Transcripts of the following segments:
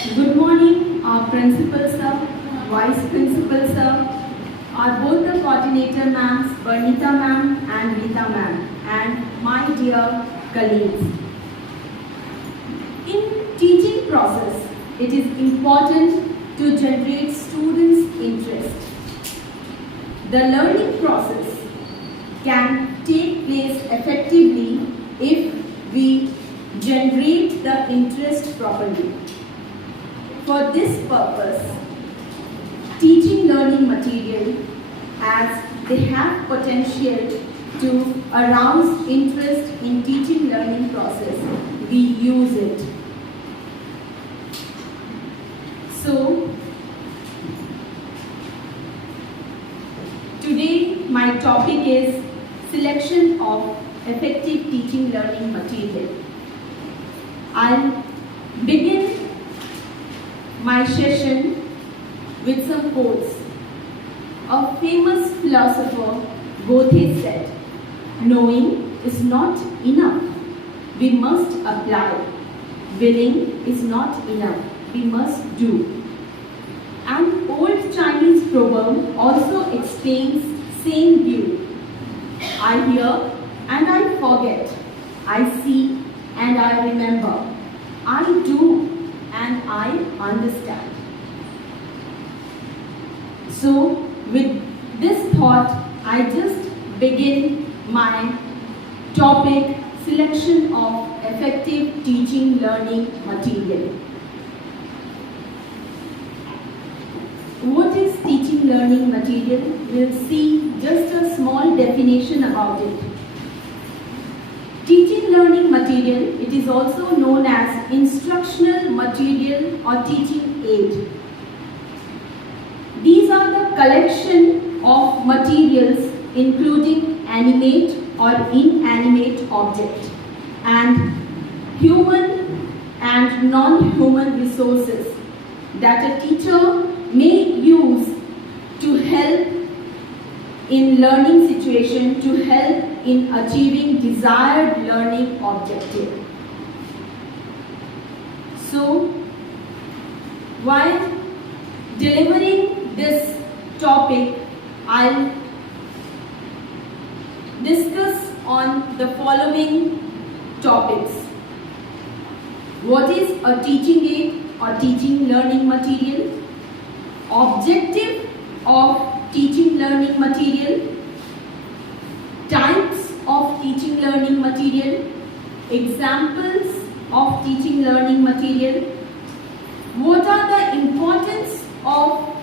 Good morning, our principal sir, vice principal sir, our both the coordinator ma'ams, Bernita ma'am and Rita ma'am, and my dear colleagues. In teaching process, it is important to generate students' interest. The learning process can take place effectively if we generate the interest properly. For this purpose, teaching learning material, as they have potential to arouse interest in teaching learning process, we use it. So, today my topic is selection of effective teaching learning material. I'll begin my session with some quotes. A famous philosopher, Goethe, said, "Knowing is not enough, we must apply. Willing is not enough, we must do." An old Chinese proverb also explains same view. I hear and I forget. I see and I remember. I do and I understand. So, with this thought, I just begin my topic, selection of effective teaching learning material. What is teaching learning material? We'll see just a small definition about it. Teaching learning material, it is also known as instructional material or teaching aid. These are the collection of materials including animate or inanimate object and human and non-human resources that a teacher may use to help in learning situation, to help in achieving desired learning objective. So, while delivering this topic, I'll discuss on the following topics. What is a teaching aid or teaching learning material? Objective of teaching learning material, types of teaching learning material, examples of teaching learning material, what are the importance of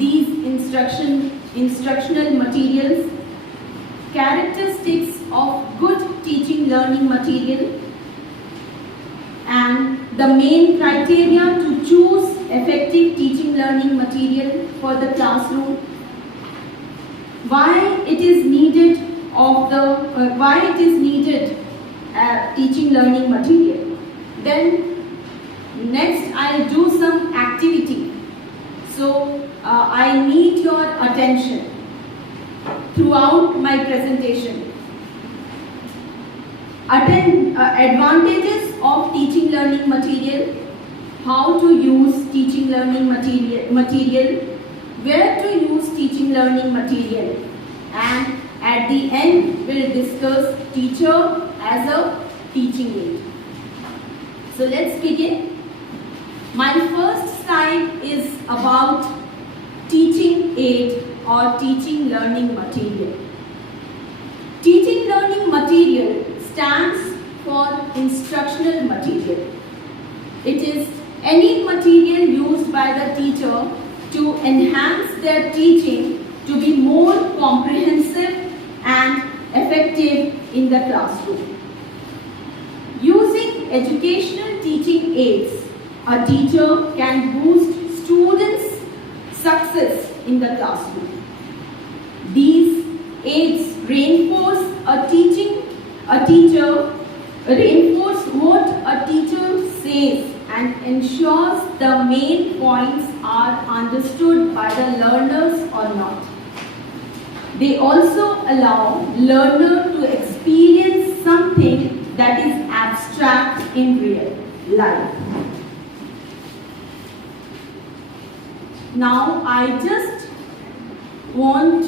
these instructional materials, characteristics of good teaching learning material, and the main criteria to choose effective teaching learning material for the classroom, why it is needed teaching learning material. Then next I'll do some activity. So I need your attention throughout my presentation. Advantages of teaching learning material, how to use teaching learning material, where to use teaching learning material, and at the end we'll discuss teacher as a teaching aid. So let's begin. My first slide is about teaching aid or teaching learning material. Teaching learning material stands for instructional material. It is any material used by the teacher to enhance their teaching to be more comprehensive and effective in the classroom. Using educational teaching aids, a teacher can boost students' success in the classroom. These aids reinforce what a teacher says and ensures the main points are understood by the learners or not. They also allow learner to experience something that is abstract in real life. Now I just want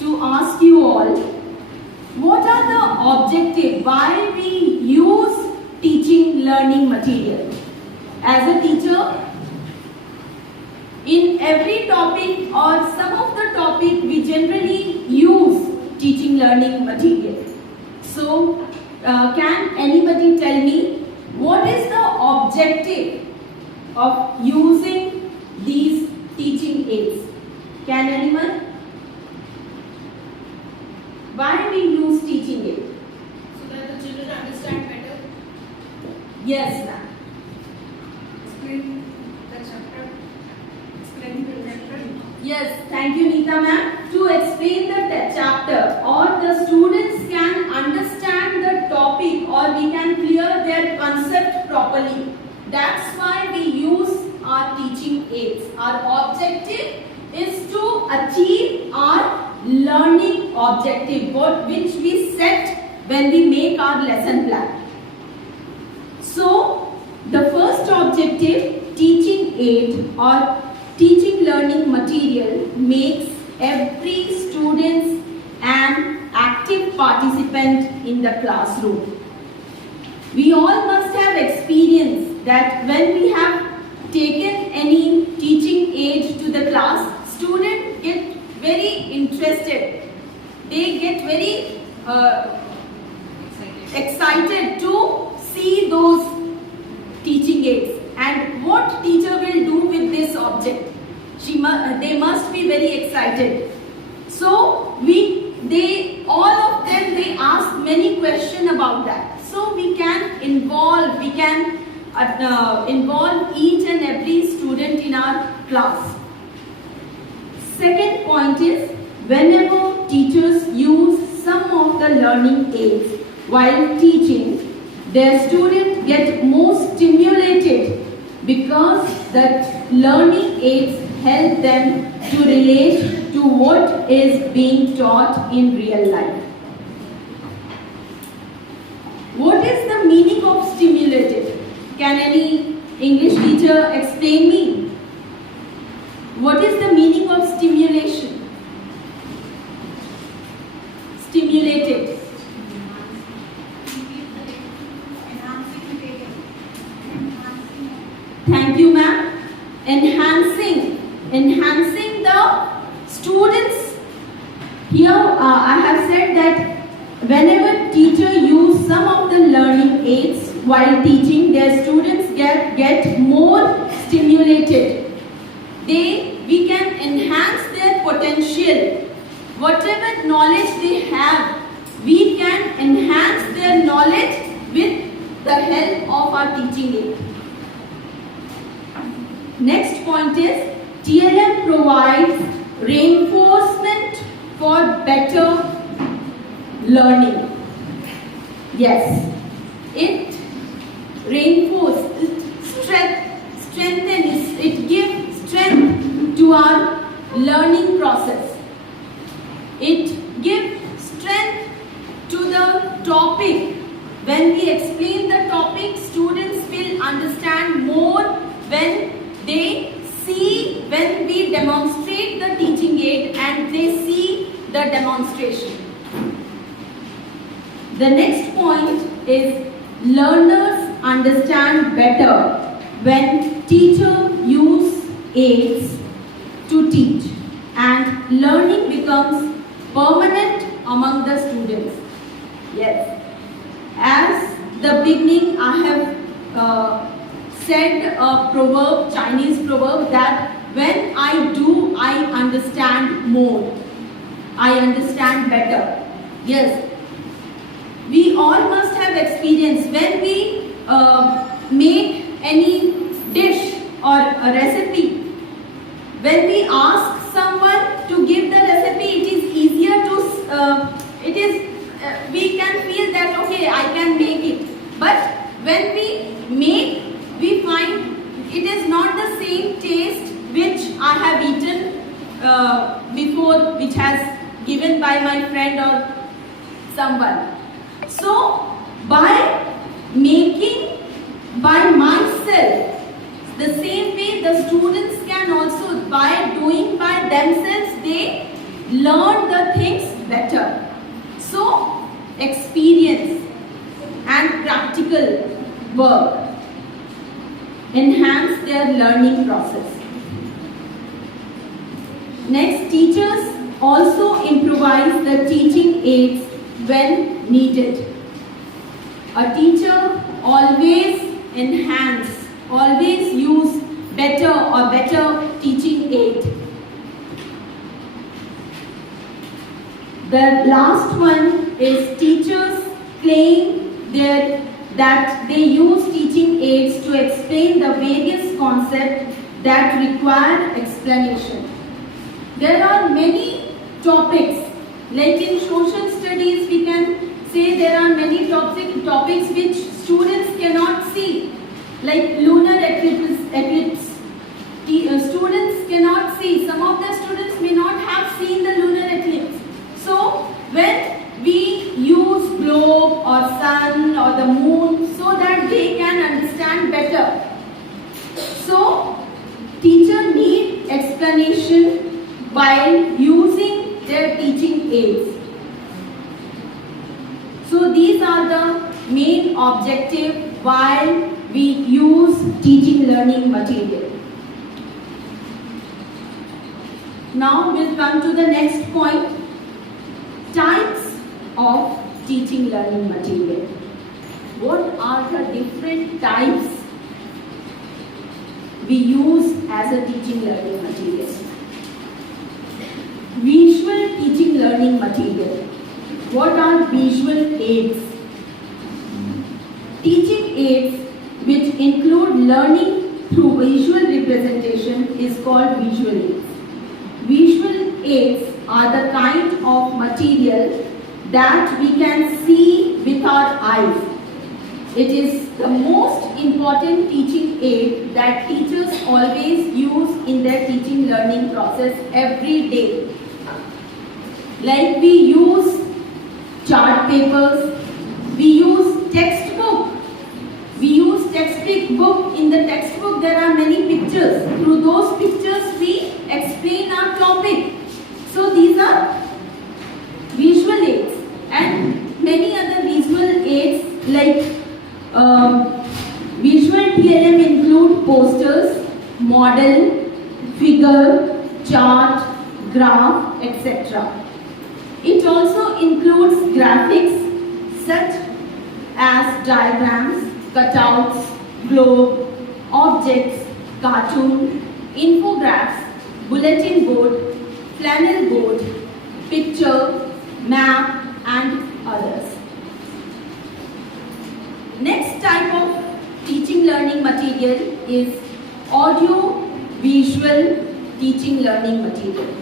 to ask you all, what are the objectives? Why we use teaching learning material? As a teacher, in every topic or some of the topic we generally use teaching learning material. So can anybody tell me what is the objective of using these teaching aids? Can anyone? Why we use teaching aid? So that the children understand better. Yes, ma'am. Explain the chapter. Explain the chapter. Yes, thank you, Neeta ma'am. To explain the chapter, or the students can understand the topic, or we can clear their concept properly. That's why we use our teaching aids. Our objective is to achieve our learning objective, which we set when we make our lesson plan. So, the first objective, teaching aid or teaching learning material, makes every student an active participant in the classroom. We all must have experienced that when we have taken any teaching aid to the class, students get very interested. They get very excited to see those teaching aids. And what teacher will do with this object? They must be very excited. So all of them, they ask many questions about that. So we can involve each and every student in our class. Second point is, whenever teachers use some of the learning aids while teaching, their students get more stimulated because that learning aids help them to relate to what is being taught in real life. What is the meaning of stimulated? Can any English teacher explain me? What is the meaning of stimulation? Stimulated. Thank you, ma'am. Enhancing the students. Here I have said that whenever teacher use some of the learning aids while teaching, their students get more stimulated. We can enhance their potential. Whatever knowledge they have, we can enhance their knowledge with the help of our teaching aid. Next point is, TLM provides reinforcement for better learning. Yes, it reinforces, strengthens, it gives strength to our learning process. It gives strength to the topic. When we explain the topic, students will understand more when we demonstrate the teaching aid and they see the demonstration. The next point is, learners understand better when teachers use aids to teach, and learning becomes permanent among the students. Yes. As the beginning, I have said a proverb, Chinese proverb, that when I do, I understand more. I understand better. Yes. We all must have experience when we make any dish or a recipe. When we ask someone to give the recipe, it is easier to, we can feel that, okay, I can make it. But when we make, we find it is not the same taste which I have eaten before, which has given by my friend or someone. So, by making by myself, the same way the students can also, practical work, enhance their learning process. Next, teachers also improvise the teaching aids when needed. A teacher always enhance, always use better teaching aid. The last one is teachers claim that they use teaching aids to explain the various concepts that require explanation. There are many topics, like in social studies we can say there are many topics which students cannot see, like lunar eclipse. Students cannot see. Some of the students may not have seen the lunar eclipse. So when we use globe or sun or the moon so that they can understand better. So teacher need explanation while using their teaching aids. So these are the main objective while we use teaching learning material. Now we'll come to the next point. Types of teaching learning material. What are the different types we use as a teaching learning material? Visual teaching learning material. What are visual aids? Teaching aids which include learning through visual representation is called visual aids. Visual aids are the kind of material that we can see with our eyes. It is the most important teaching aid that teachers always use in their teaching learning process every day. Like we use chart papers, we use textbook. We use textbook. In the textbook there are many pictures. Through those pictures we explain our topic. So these are visual aids, and many other visual aids like visual TLM include posters, model, figure, chart, graph, etc. It also includes graphics such as diagrams, cutouts, globe, objects, cartoon, infographics, bulletin board, flannel board, picture, map and others. Next type of teaching learning material is audio visual teaching learning material.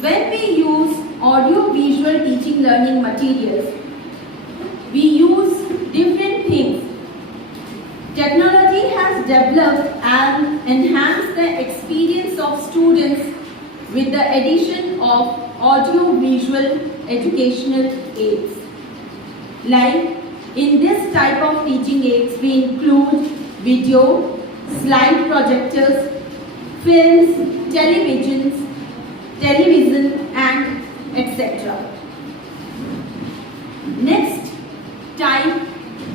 When we use audio visual teaching learning materials, we use different things. Technology has developed and enhanced the experience of students with the addition of audio visual educational aids. Like in this type of teaching aids, we include video, slide projectors, films, television and etc. Next type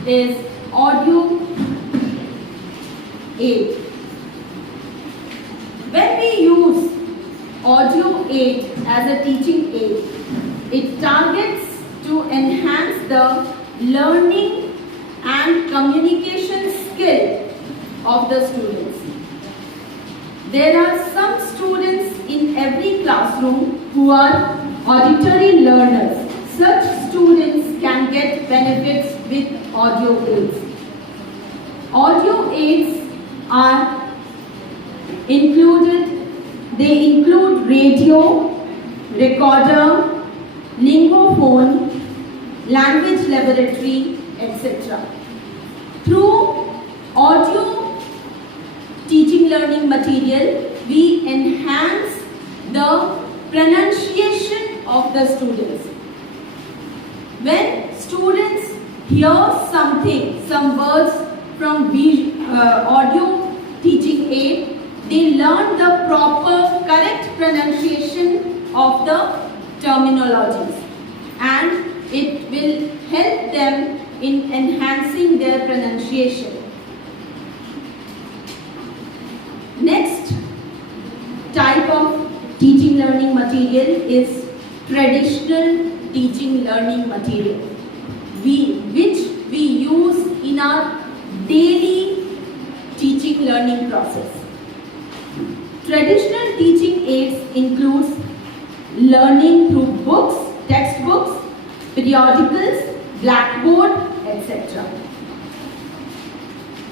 is audio aid. When we use audio aid as a teaching aid, it targets to enhance the learning and communication skill of the students. There are some students in every classroom who are auditory learners. Such students can get benefits with audio aids. Audio aids are included, they include radio, recorder, lingophone, language laboratory, etc. Through audio teaching learning material, we enhance the pronunciation of the students. When students hear something, some words from audio teaching aid, they learn the proper, correct pronunciation of the terminologies, and it will help them in enhancing their pronunciation. Next type of teaching learning material is traditional teaching learning material, which we use in our daily teaching learning process. Traditional teaching aids includes learning through books, textbooks, periodicals, blackboard, etc.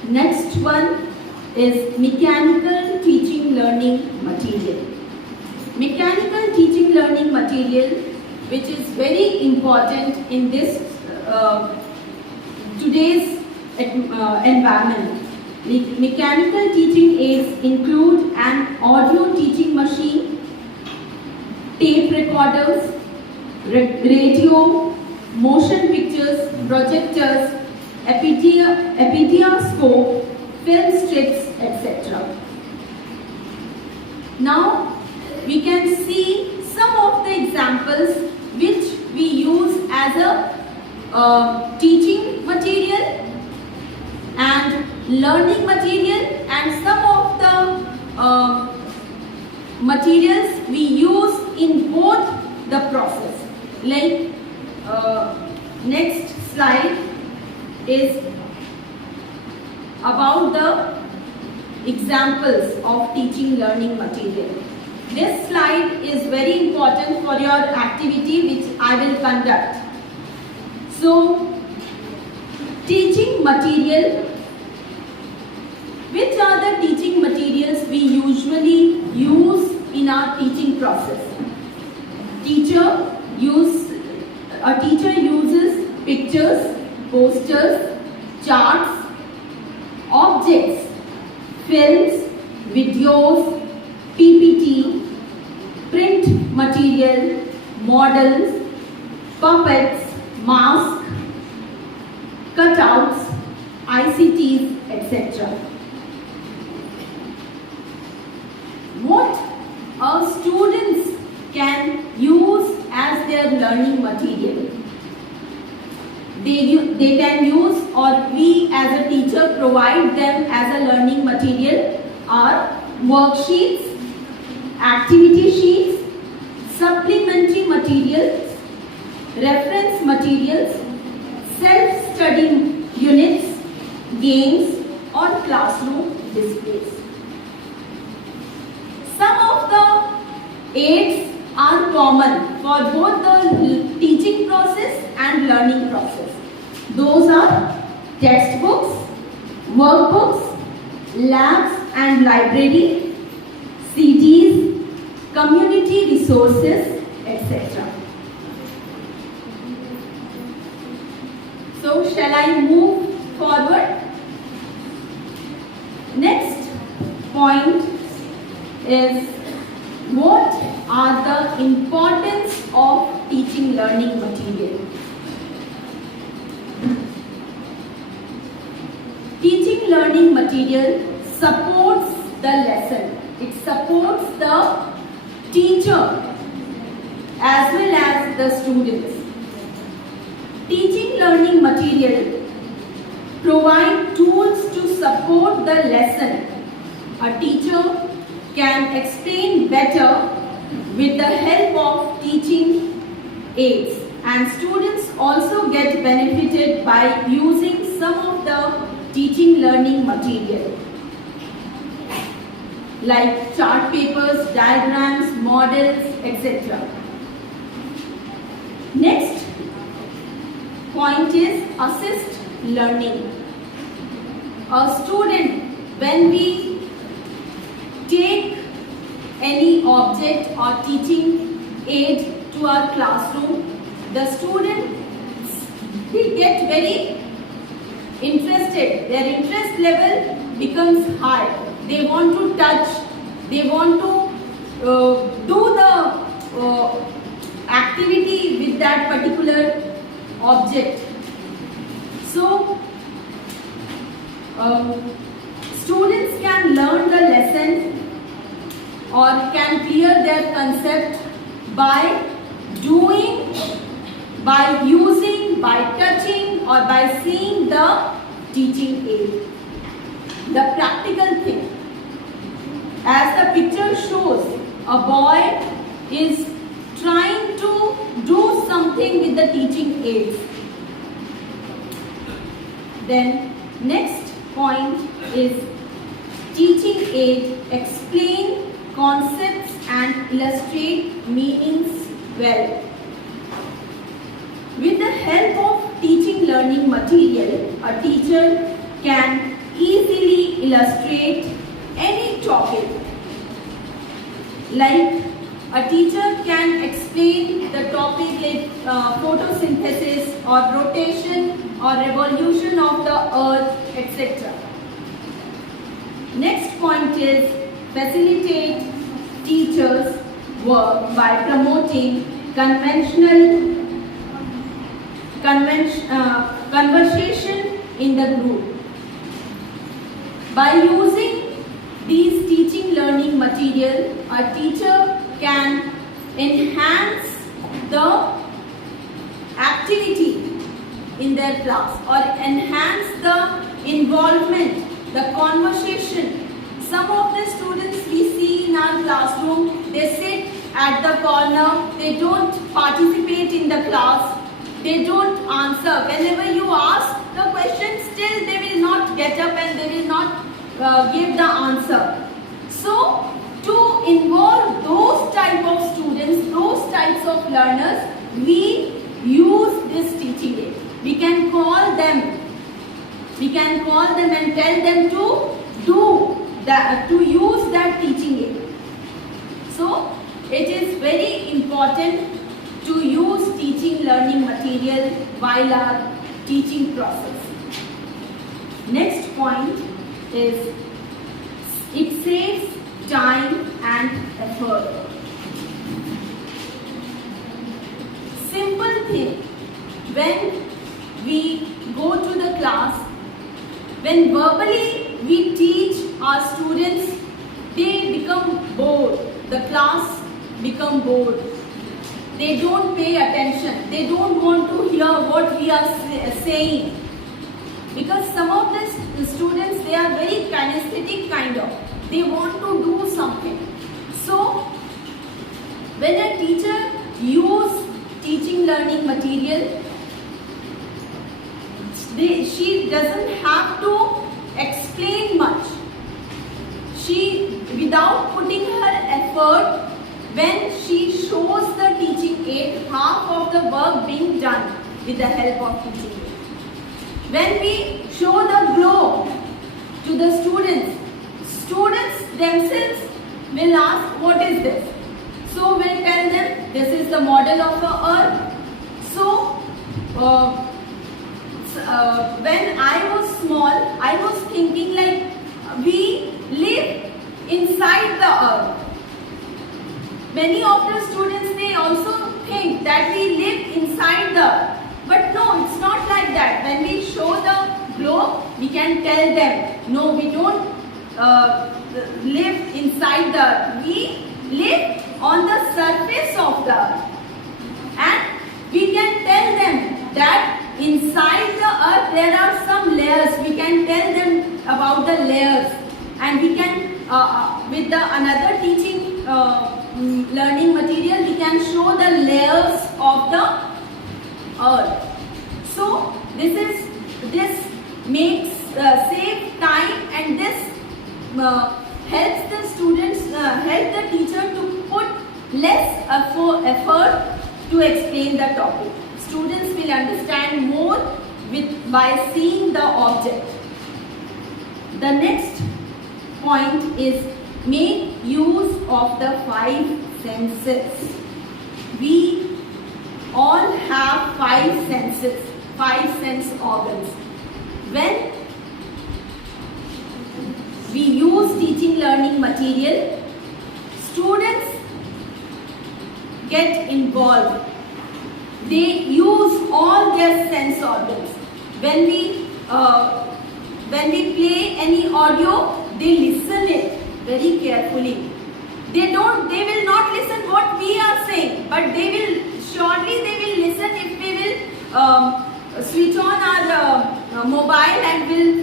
Next one is mechanical teaching learning material. Mechanical teaching learning material, which is very important in this today's environment. Mechanical teaching aids include an audio teaching machine, tape recorders, radio, motion pictures, projectors, epidioskop, film strips, etc. Now we can see some of the examples which we use as a teaching material and learning material, and some of the materials we use in both the process. Like next slide is about the examples of teaching learning material. This slide is very important for your activity which I will conduct. So, teaching material. Which are the teaching materials we usually use in our teaching process? A teacher uses pictures, posters, charts, objects, films, videos, PPT, print material, models, puppets, masks, cutouts, ICTs, etc. What our students can use as their learning material? They can use, or we as a teacher provide them as a learning material, are worksheets, activity sheets, supplementary materials, reference materials, self-study units, games, or classroom displays. Some of the aids are common for both the teaching process and learning process. Those are textbooks, workbooks, labs and library, CDs, community resources, etc. So, shall I move forward? Next point is, what are the importance of teaching learning material? Teaching learning material supports the lesson. It supports the teacher as well as the students. Teaching learning material provide tools to support the lesson. A teacher can explain better with the help of teaching aids, and students also get benefited by using some of the teaching learning material like chart papers, diagrams, models, etc. Next point is assist learning. A student, when we take any object or teaching aid to our classroom, the students, they get very interested. Their interest level becomes high. They want to touch, they want to do the activity with that particular object. So, students can learn the lesson or can clear their concept by doing by using, by touching or by seeing the teaching aid. The practical thing. As the picture shows, a boy is trying to do something with the teaching aids. Then next point is teaching aid explain concepts and illustrate meanings well. With the help of teaching learning material, a teacher can easily illustrate any topic. Like a teacher can explain the topic like photosynthesis or rotation or revolution of the earth, etc. Next point is facilitate teachers' work by promoting conversation in the group. By using these teaching learning material, a teacher can enhance the activity in their class or enhance the involvement, the conversation. Some of the students we see in our classroom, they sit at the corner, they don't participate in the class, they don't answer. Whenever you ask the question, still they will not get up and they will not give the answer. So, to involve those type of students, those types of learners, we use this teaching aid. We can call them and tell them to use that teaching aid. So, it is very important to use teaching learning material while our teaching process. Next point is it saves time and effort. Simple thing, when we go to the class, when verbally we teach our students, they become bored. The class become bored. They don't pay attention. They don't want to hear what we are saying. Because some of the students, they are very kinesthetic kind of. They want to do something. So, when a teacher use teaching learning material, she doesn't have to explain much. She, without putting her effort, when she shows the teaching aid, half of the work being done with the help of teaching aid. When we show the globe to the students, students themselves will ask, what is this? So we'll tell them, this is the model of the earth. So, when I was small, I was thinking like, we live inside the earth. Many of the students, they also think that we live inside the earth. But no, it's not like that. When we show the globe, we can tell them, no, we don't live inside the earth. We live on the surface of the earth. And we can tell them that inside the earth there are some layers. We can tell them about the layers. And we can, with the another teaching learning material, we can show the layers of the earth. So this makes save time, and this helps the students, help the teacher to put less effort to explain the topic. Students will understand more by seeing the object. The next point is make use of the 5 senses. We all have 5 senses, 5 sense organs. When we use teaching learning material, students get involved. They use all their sense organs. When we play any audio, they listen it very carefully. They will not listen what we are saying, but surely they will listen if we will switch on our mobile and will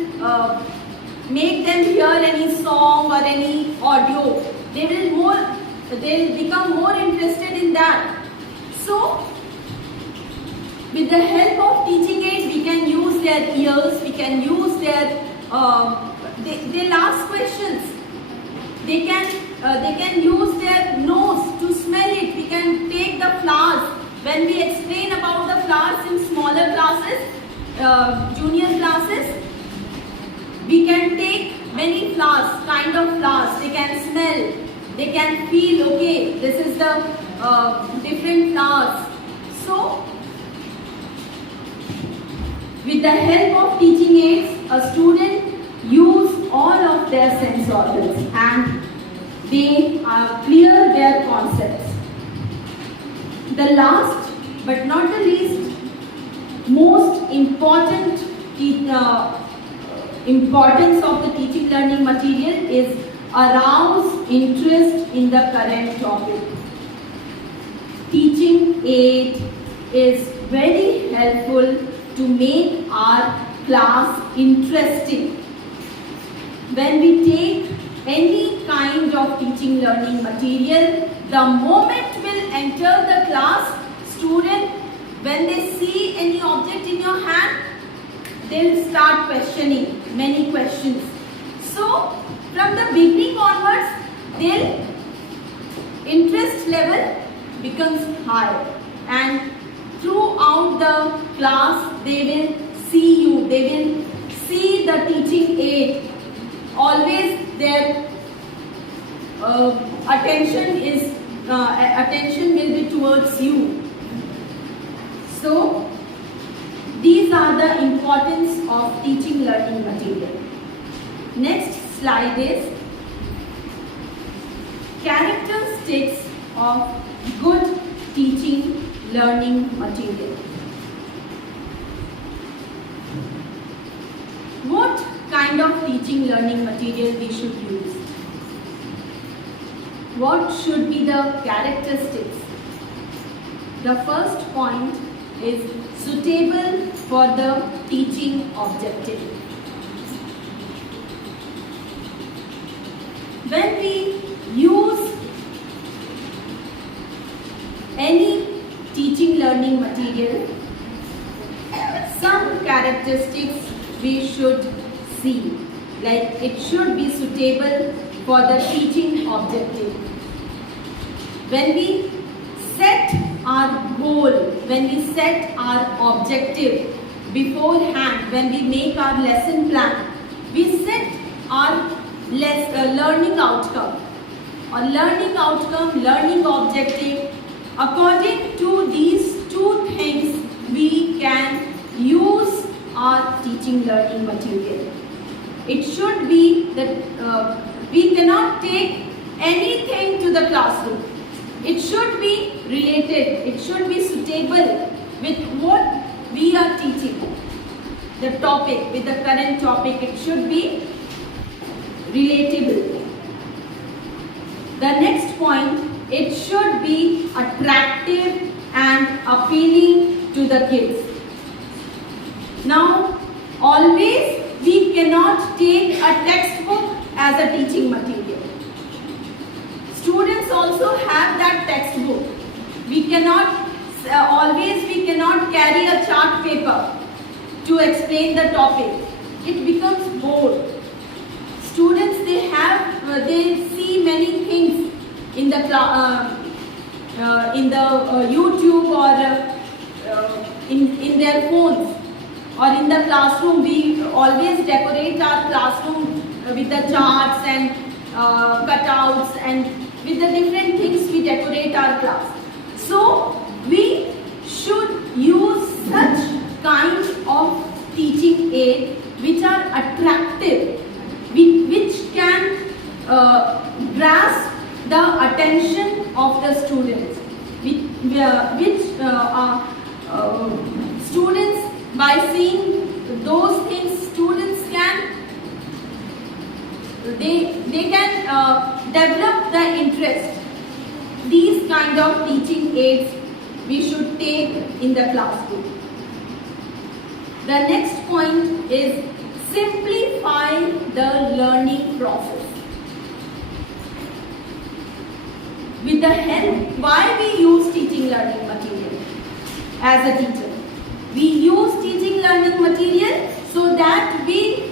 make them hear any song or any audio. They'll become more interested in that. So, with the help of teaching aids, we can use their ears, we can use their, they'll ask questions. They can use their nose to smell it. We can take the flowers. When we explain about the flowers in smaller classes, junior classes, we can take many flowers, kind of flowers. They can smell, they can feel, okay, this is the different flowers. So, with the help of teaching aids, a student use all of their sense organs and they clear their concepts. The last but not the least, most important importance of the teaching learning material is arouse interest in the current topic. Teaching aid is very helpful to make our class interesting. When we take any kind of teaching learning material, the moment will enter the class, student, when they see any object in your hand, they'll start questioning many questions. So, from the beginning onwards, their interest level becomes high, and throughout the class, they will see you, they will see the teaching aid. Always their attention will be towards you. So, these are the importance of teaching learning material. Next slide is characteristics of good teaching learning material. What kind of teaching learning material we should use? What should be the characteristics? The first point is suitable for the teaching objective. When we use any teaching learning material, some characteristics we should see, like it should be suitable for the teaching objective. When we set our goal, when we set our objective beforehand, when we make our lesson plan, we set our learning outcome learning objective. According to these two things, we can use our teaching learning material. It should be that we cannot take anything to the classroom. It should be related, it should be suitable with what we are teaching. The topic, with the current topic, it should be relatable. The next point, it should be attractive and appealing to the kids. Now, always we cannot take a textbook as a teaching material. Students also have that textbook. We cannot carry a chart paper to explain the topic. It becomes bored. Students, they see many things in the YouTube or in their phones or in the classroom. We always decorate our classroom with the charts and cutouts, and with the different things we decorate our class. So we should use such kinds of teaching aids which are attractive, which can grasp the attention of the students, students, by seeing those things, students can develop the interest. These kind of teaching aids we should take in the classroom. The next point is simplify the learning process. With the help, why we use teaching learning material as a teacher? We use teaching learning material so that we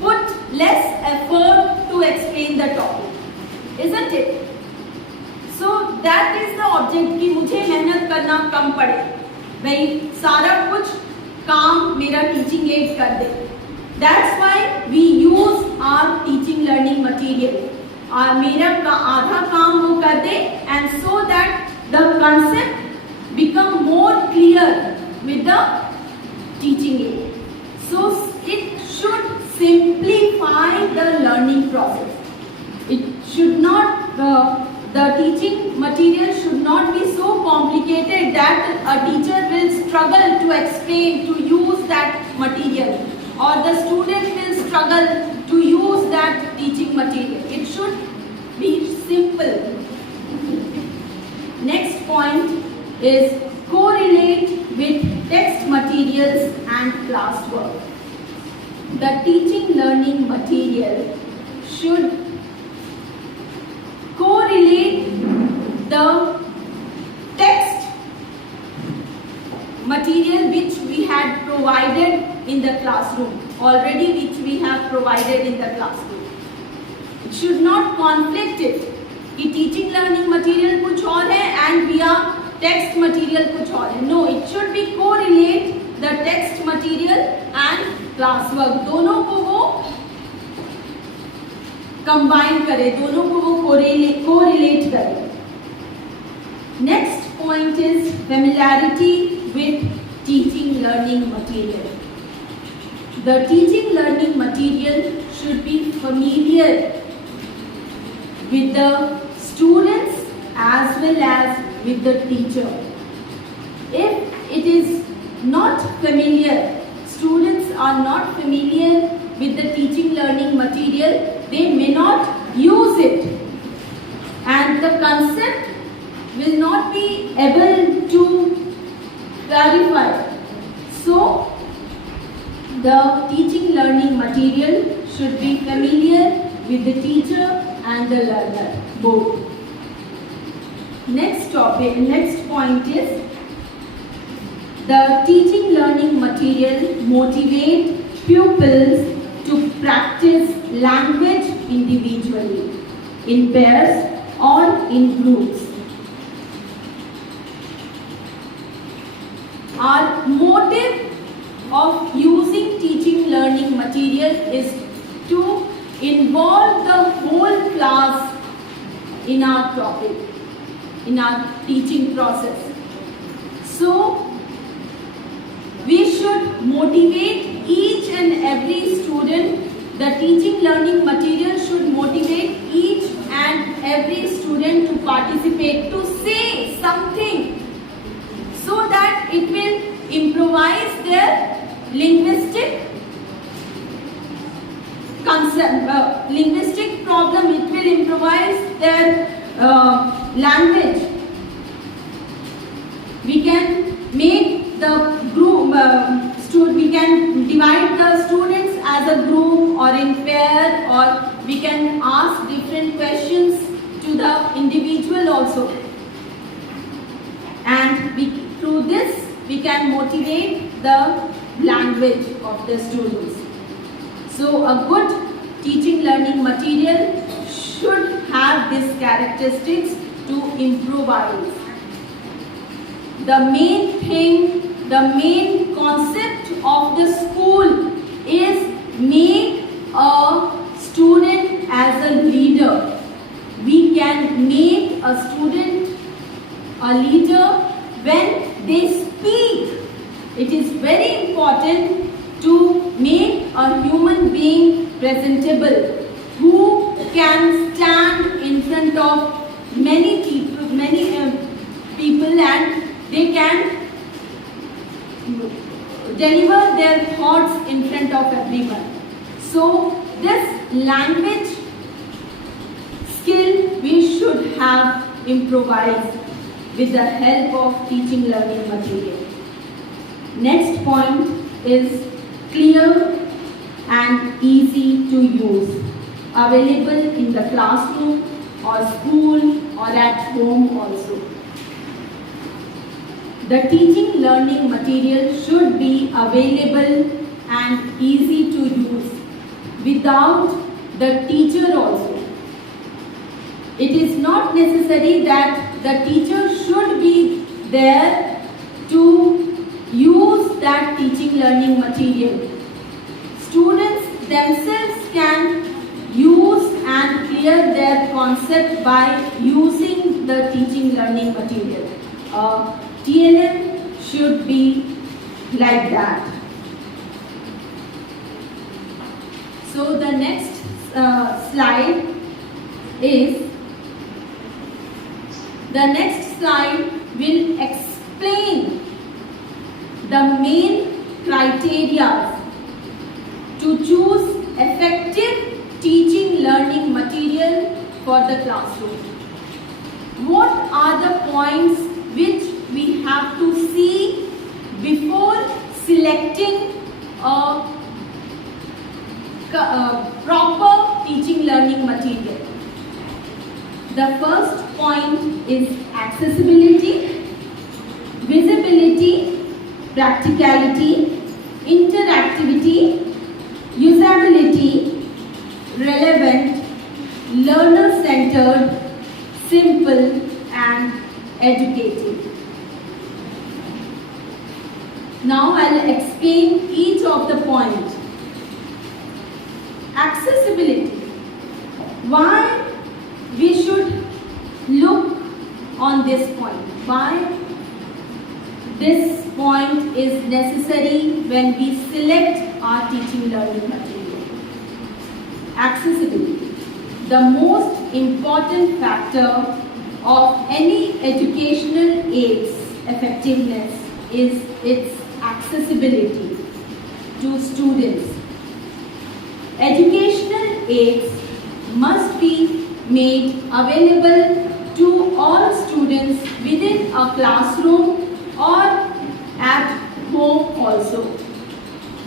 put less effort to explain the topic, isn't it? So that is the object कि मुझे मेहनत करना कम पड़े, भाई सारा कुछ काम मेरा टीचिंग एड कर दे. That's why we use our teaching learning material. मेरा आधा काम वो कर दे, and so that the concept become more clear with the teaching aid. So it should simplify the learning process. It should not, the teaching material should not be so complicated that a teacher will struggle to explain, to use that material, or the student will struggle to use that teaching material. It should be simple. Next point is correlate with text materials and classwork. The teaching learning material should correlate the text material which we had provided in the classroom, already which we have provided in the classroom. It should not conflict it कि teaching learning material कुछ और है and we are text material कुछ और है. No, it should be correlate the text material and classwork. दोनों को वो combine करे, दोनों को वो correlate करे. Next point is familiarity with teaching learning material. The teaching learning material should be familiar with the students as well as with the teacher. If it is not familiar, students are not familiar with the teaching learning material, they may not use it, and the concept will not be able to clarify. So the teaching learning material should be familiar with the teacher and the learner both. Next point is the teaching learning material motivate pupils to practice language individually, in pairs or in groups. Our motive of using teaching learning material is to involve the whole class in our topic, in our teaching process. So we should motivate each and every student. The teaching learning material should motivate each and every student to participate, to say something, so that it will improvise their linguistic concept, linguistic problem. It will improvise their language. We can make the group, we can divide the students as a group or in pair, or we can ask different questions to the individual also. And through this we can motivate the language of the students. So a good teaching learning material should have these characteristics to improvise. The main thing, the main concept of the school is make a student as a leader. We can make a student a leader when they speak. It is very important to make a human being presentable, who can stand in front of many people and they can deliver their thoughts in front of everyone. So this language skill we should have improvised with the help of teaching learning material. Next point is clear and easy to use. Available in the classroom or school or at home also. The teaching learning material should be available and easy to use without the teacher also. It is not necessary that the teacher should be there to use that teaching learning material. Students themselves can use and clear their concept by using the teaching learning material. TLM should be like that. So the next slide will explain the main criteria to choose effective teaching learning material for the classroom. What are the points which we have to see before selecting a proper teaching learning material? The first point is accessibility, visibility, practicality, interactivity, usability, relevant, learner-centered, simple and educative. Now I will explain each of the points. Accessibility. Why we should look on this point? Why this point is necessary when we select our teaching learning material? Accessibility. The most important factor of any educational aid's effectiveness is its accessibility to students. Educational aids must be made available to all students within a classroom or at home also.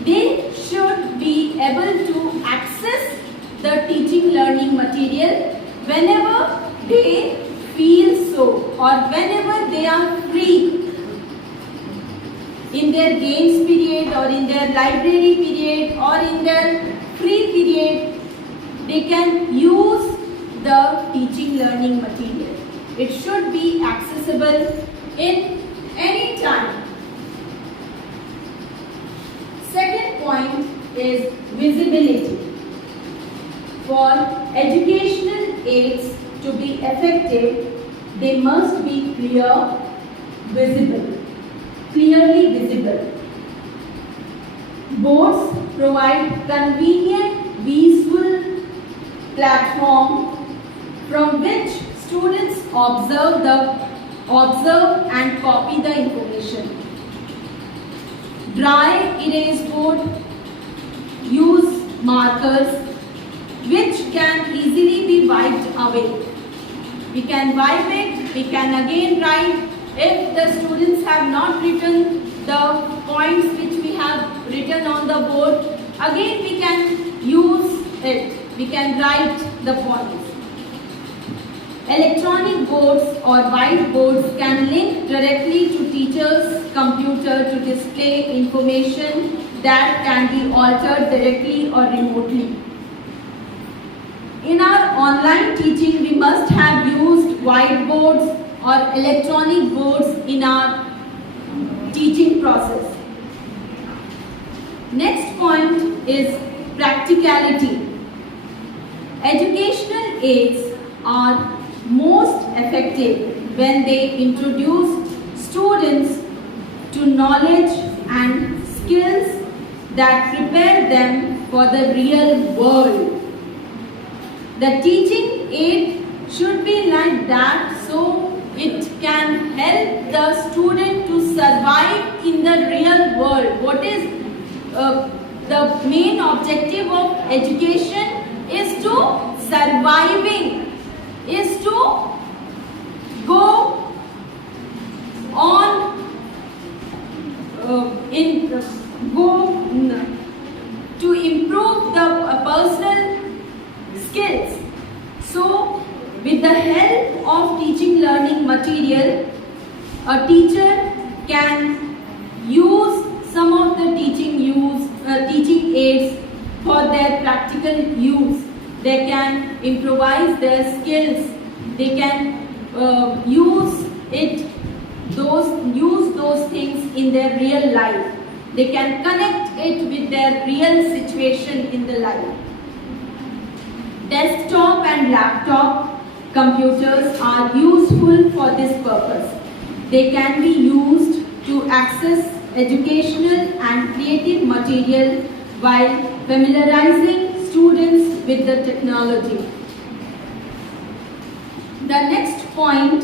They should be able to access the teaching learning material whenever they feel so or whenever they are free. In their games period or in their library period or in their free period, they can use the teaching learning material. It should be accessible in any time. Second point is visibility. For educational aids to be effective, they must be clearly visible. Boards provide convenient visual platform from which students observe and copy the information. Dry erase board use markers which can easily be wiped away. We can wipe it, we can again write. If the students have not written the points which we have written on the board, again we can use it. We can write the points. Electronic boards or whiteboards can link directly to teachers' computer to display information that can be altered directly or remotely. In our online teaching, we must have used whiteboards or electronic boards in our teaching process. Next point is practicality. Educational aids are most effective when they introduce students to knowledge and skills that prepare them for the real world. The teaching aid should be like that so it can help the student to survive in the real world. What is the main objective of education is to surviving, is to go on to improve the personal skills. So, with the help of teaching learning material, a teacher can use some of the teaching aids for their practical use. They can improvise their skills. They can use those things in their real life. They can connect it with their real situation in the life. Desktop and laptop computers are useful for this purpose. They can be used to access educational and creative material while familiarizing students with the technology. The next point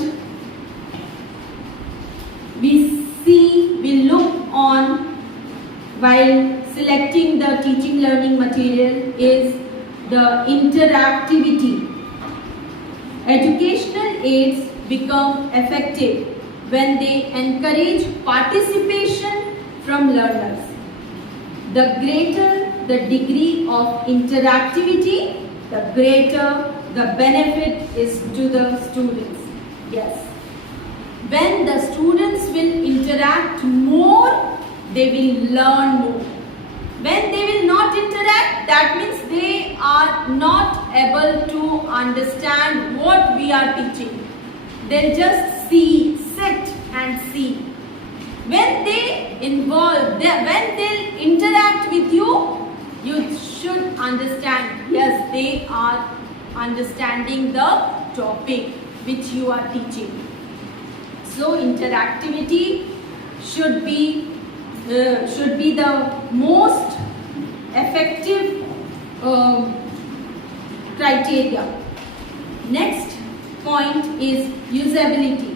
we look on while selecting the teaching learning material is the interactivity. Educational aids become effective when they encourage participation from learners. The greater the degree of interactivity, the greater the benefit is to the students. Yes. When the students will interact more, they will learn more. When they will not interact, that means they are not able to understand what we are teaching. They'll just sit and see. When they when they'll interact with you, you should understand, yes, they are understanding the topic which you are teaching. So interactivity should be the most effective criteria. Next point is usability.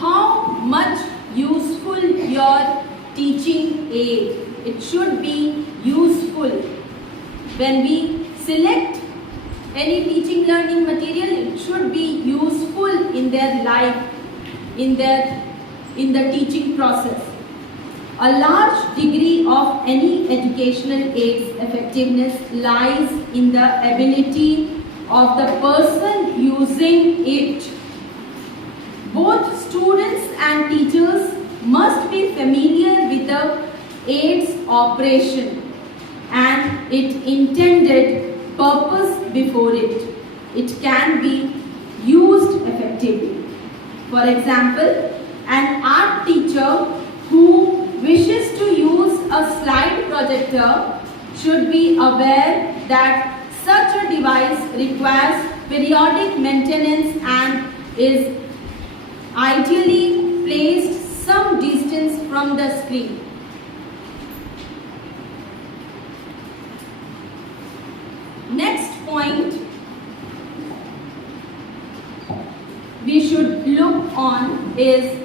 How much useful your teaching aid. It should be useful. When we select any teaching learning material, it should be useful in their life, in the teaching process. A large degree of any educational aid's effectiveness lies in the ability of the person using it. Both students and teachers must be familiar with the aid's operation and its intended purpose before it. It can be used effectively. For example, an art teacher who wishes to use a slide projector should be aware that such a device requires periodic maintenance and is ideally placed some distance from the screen. Next point we should look on is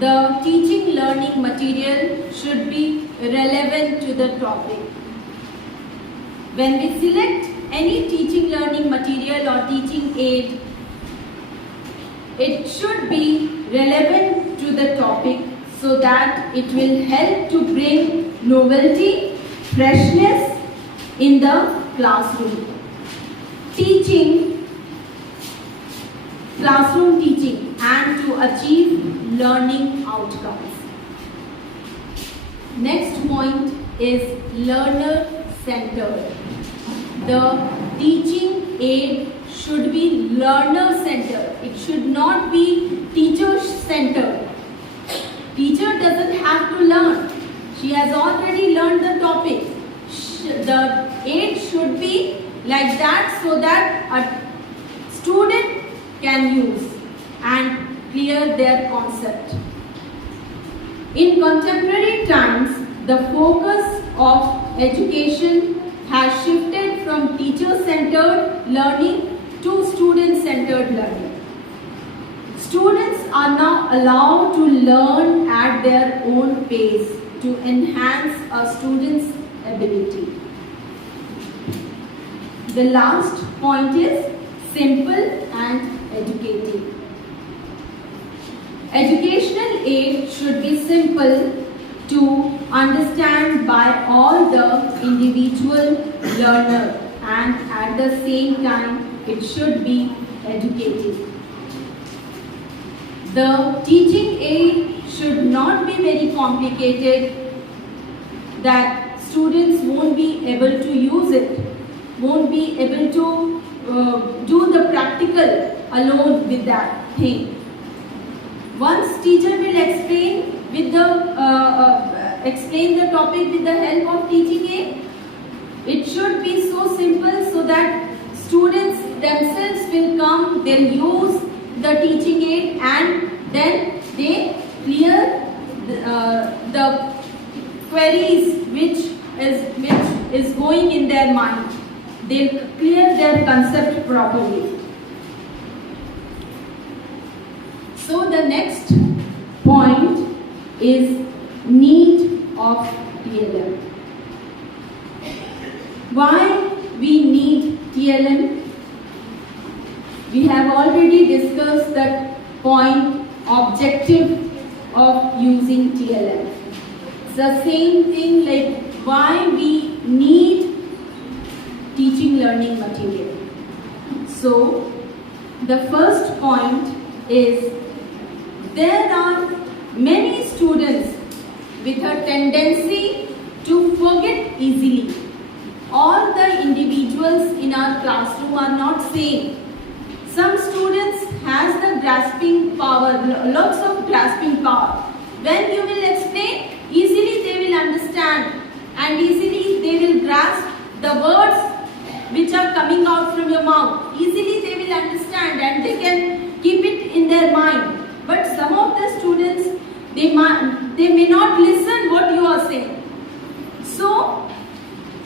the teaching learning material should be relevant to the topic. When we select any teaching learning material or teaching aid, it should be relevant to the topic so that it will help to bring novelty, freshness in the classroom. Classroom teaching and to achieve learning outcomes. Next point is learner-centered. The teaching aid should be learner-centered. It should not be teacher-centered. Teacher doesn't have to learn. She has already learned the topic. The aid should be like that so that a student can use and clear their concept. In contemporary times, the focus of education has shifted from teacher-centered learning to student-centered learning. Students are now allowed to learn at their own pace to enhance a student's ability. The last point is simple and educative. Educational aid should be simple understand by all the individual learner, and at the same time it should be educative. The teaching aid should not be very complicated that students won't be able to use it, won't be able to do the practical alone with that thing. Once teacher will explain the topic with the help of teaching aid, it should be so simple so that students themselves will come, they'll use the teaching aid, and then they clear the queries which is going in their mind. They'll clear their concept properly. So the next point is need of TLM. Why we need TLM? We have already discussed that point, objective of using TLM. It's the same thing like why we need teaching learning material. So the first point is there are many students with a tendency to forget easily. All the individuals in our classroom are not same. Some students has the grasping power, lots of grasping power. When you will explain, easily they will understand and easily they will grasp the words which are coming out from your mouth. Easily they will understand and they can keep it in their mind. But some of the students, they may not listen what you are saying. So,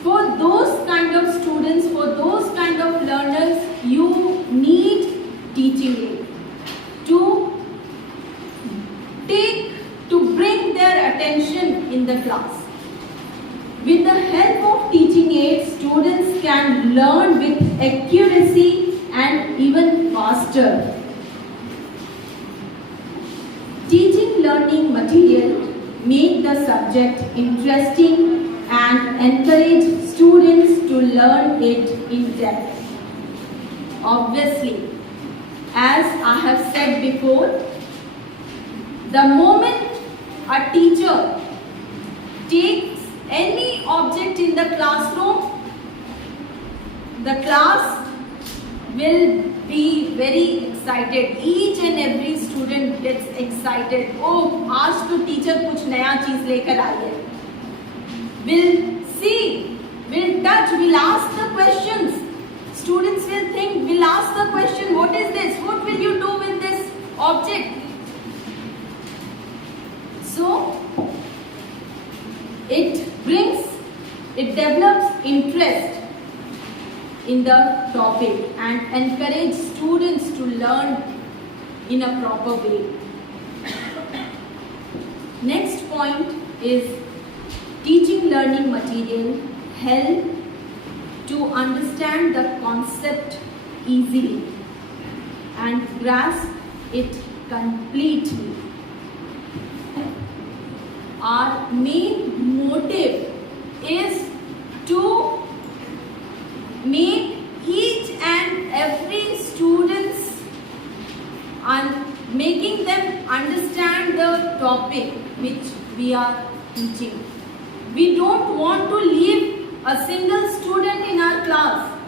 for those kind of students, for those kind of learners, you need teaching aid to bring their attention in the class. With the help of teaching aids, students can learn with accuracy and even faster. Teaching learning material make the subject interesting and encourage students to learn it in depth. Obviously, as I have said before, the moment a teacher takes any object in the classroom, the class will be very excited. Each and every student gets excited. Oh, आज तो teacher कुछ नया चीज लेकर आई है. We'll see, we'll touch, we'll ask the questions. Students will think, we'll ask the question, what is this? What will you do with this object? So, it develops interest in the topic and encourage students to learn in a proper way. Next point is teaching learning material help to understand the concept easily and grasp it completely. Our main motive is to make each and every students and making them understand the topic which we are teaching. We don't want to leave a single student in our class.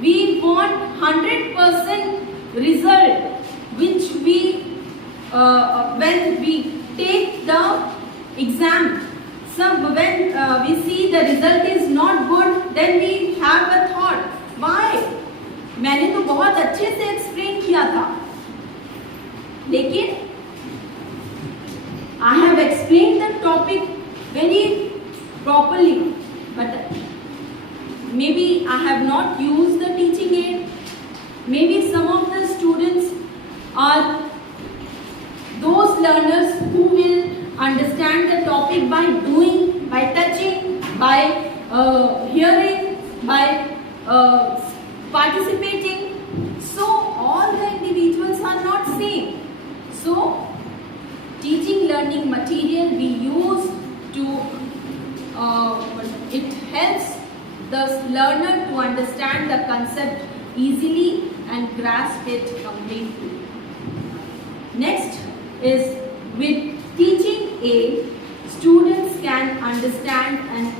We want 100% result which we when we take the exam. So when we see the result is not good, then we have a thought, why? मैंने तो बहुत अच्छे से explain किया था, लेकिन I have explained the topic very properly, but maybe I have not used the teaching aid. Maybe some of the students are those learners who will understand the topic by doing, by touching, by hearing, by participating. So all the individuals are not same. So teaching learning material we use to, it helps the learner to understand the concept easily and grasp it completely. Next is, with teaching aid, students can understand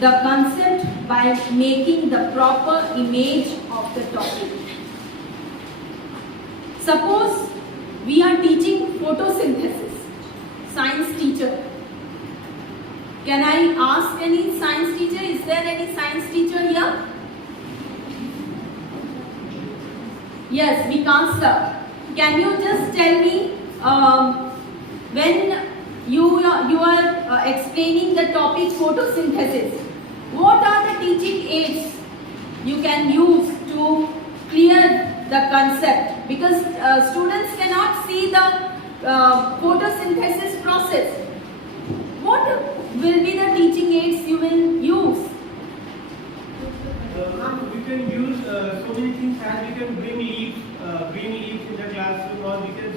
the concept by making the proper image of the topic. Suppose we are teaching photosynthesis, science teacher. Can I ask any science teacher? Is there any science teacher here? Yes, Vikas sir. Can you just tell me, when you are explaining the topic photosynthesis, what are the teaching aids you can use to clear the concept? Because students cannot see the photosynthesis process. What will be the teaching aids you will use? We can use so many things, as we can bring leaves in the classroom, or we can